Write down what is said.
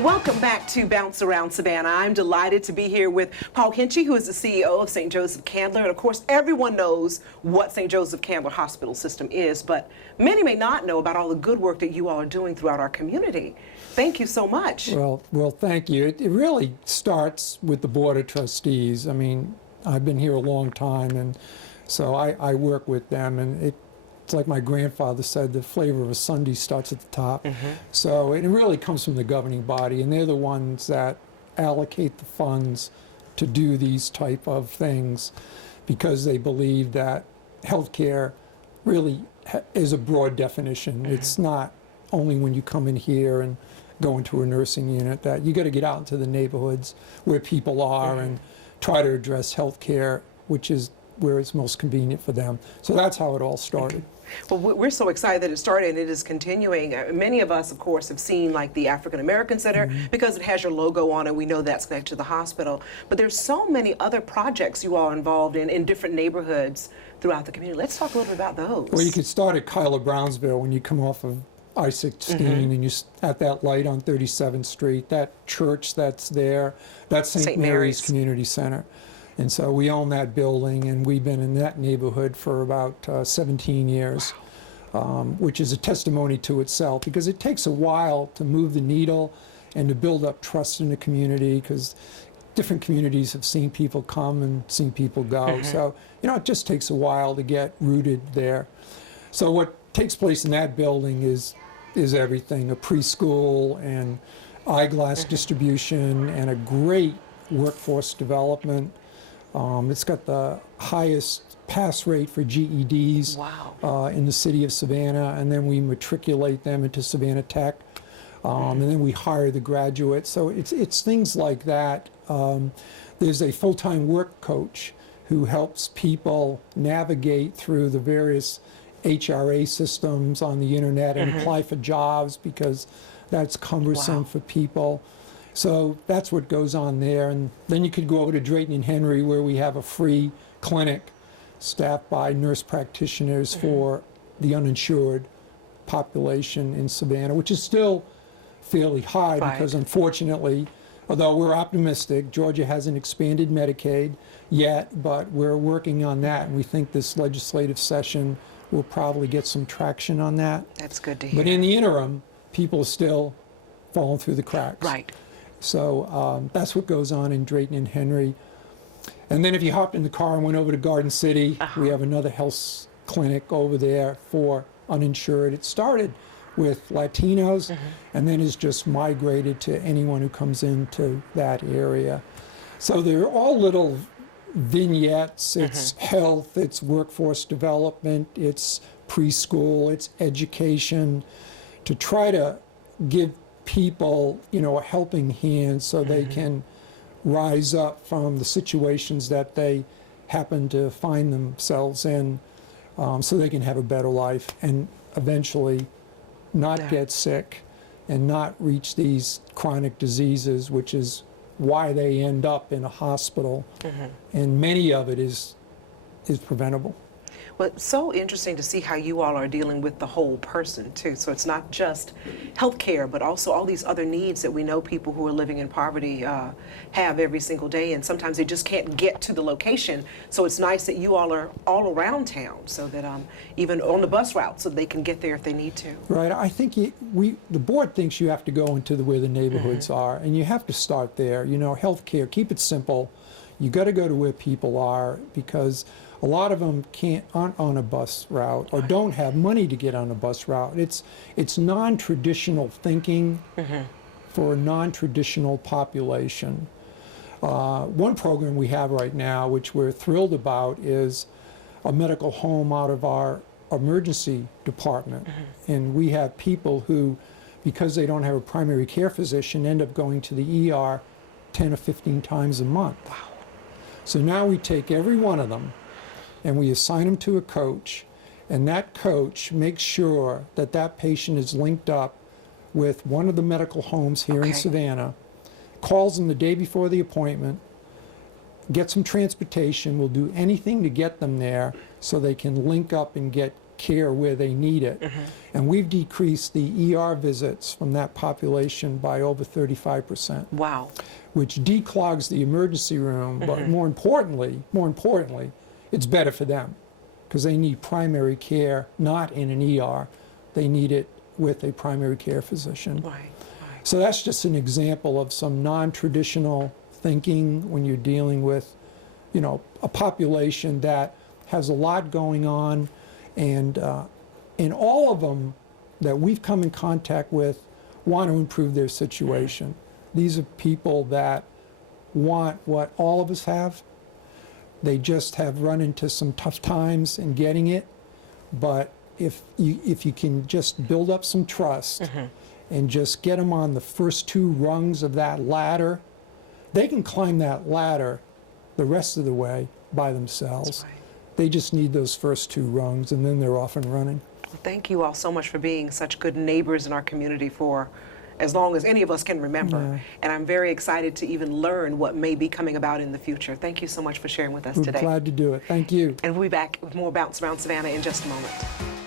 Welcome back to Bounce Around Savannah. I'm delighted to be here with Paul Hinchey, who is the CEO of St. Joseph Candler. And of course, everyone knows what St. Joseph Candler Hospital System is, but many may not know about all the good work that you all are doing throughout our community. Thank you so much. Well, thank you. It really starts with the Board of Trustees. I mean, I've been here a long time, and so I work with them, and it's like my grandfather said, the flavor of a sundae starts at the top. So it really comes from the governing body, and they're the ones that allocate the funds to do these type of things because they believe that healthcare really is a broad definition. It's not only when you come in here and go into a nursing unit, that you got to get out into the neighborhoods where people are and try to address healthcare, which is where it's most convenient for them. So that's how it all started. Well, we're so excited that it started and it is continuing. Many of us, of course, have seen like the African American Center because it has your logo on it. We know that's connected to the hospital. But there's so many other projects you all are involved in different neighborhoods throughout the community. Let's talk a little bit about those. Well, you could start at Kyla Brownsville when you come off of I-16 and you're at that light on 37th Street. That church that's there, that's St. Mary's Community Center. And so we own that building, and we've been in that neighborhood for about 17 years, which is a testimony to itself, because it takes a while to move the needle and to build up trust in the community, because different communities have seen people come and seen people go. So, you know, it just takes a while to get rooted there. So what takes place in that building is everything, a preschool and eyeglass distribution and a great workforce development. It's got the highest pass rate for GEDs in the city of Savannah, and then we matriculate them into Savannah Tech, and then we hire the graduates. So it's things like that. There's a full-time work coach who helps people navigate through the various HRA systems on the internet and apply for jobs, because that's cumbersome for people. So that's what goes on there. And then you could go over to Drayton and Henry, where we have a free clinic staffed by nurse practitioners for the uninsured population in Savannah, which is still fairly high because, unfortunately, although we're optimistic, Georgia hasn't expanded Medicaid yet, but we're working on that, and we think this legislative session will probably get some traction on that. That's good to hear. But in the interim, people are still falling through the cracks. Right. So that's what goes on in Drayton and Henry. And then if you hopped in the car and went over to Garden City, we have another health clinic over there for uninsured. It started with Latinos and then has just migrated to anyone who comes into that area. So they're all little vignettes. It's health, it's workforce development, it's preschool, it's education, to try to give people, you know, a helping hand so they can rise up from the situations that they happen to find themselves in, so they can have a better life and eventually not get sick and not reach these chronic diseases, which is why they end up in a hospital. And many of it is preventable. Well, it's so interesting to see how you all are dealing with the whole person, too. So it's not just health care, but also all these other needs that we know people who are living in poverty have every single day, and sometimes they just can't get to the location. So it's nice that you all are all around town, so that even on the bus route, so they can get there if they need to. Right. I think the board thinks you have to go into where the neighborhoods are, and you have to start there. You know, health care, keep it simple. You got to go to where people are, because a lot of them aren't on a bus route or don't have money to get on a bus route. It's non-traditional thinking for a non-traditional population. One program we have right now, which we're thrilled about, is a medical home out of our emergency department. And we have people who, because they don't have a primary care physician, end up going to the ER 10 or 15 times a month. Wow. So now we take every one of them and we assign them to a coach, and that coach makes sure that that patient is linked up with one of the medical homes here in Savannah, calls them the day before the appointment, gets them transportation, will do anything to get them there so they can link up and get care where they need it. And we've decreased the ER visits from that population by over 35%. Wow. Which declogs the emergency room, but more importantly, it's better for them because they need primary care, not in an ER. They need it with a primary care physician. Right. So that's just an example of some non-traditional thinking when you're dealing with, you know, a population that has a lot going on, and all of them that we've come in contact with want to improve their situation. These are people that want what all of us have. They just have run into some tough times in getting it, but if you can just build up some trust and just get them on the first two rungs of that ladder, they can climb that ladder the rest of the way by themselves. That's right. They just need those first two rungs, and then they're off and running. Well, thank you all so much for being such good neighbors in our community for as long as any of us can remember. Yeah. And I'm very excited to even learn what may be coming about in the future. Thank you so much for sharing with us We're today. glad to do it. Thank you. And we'll be back with more Bounce Around Savannah in just a moment.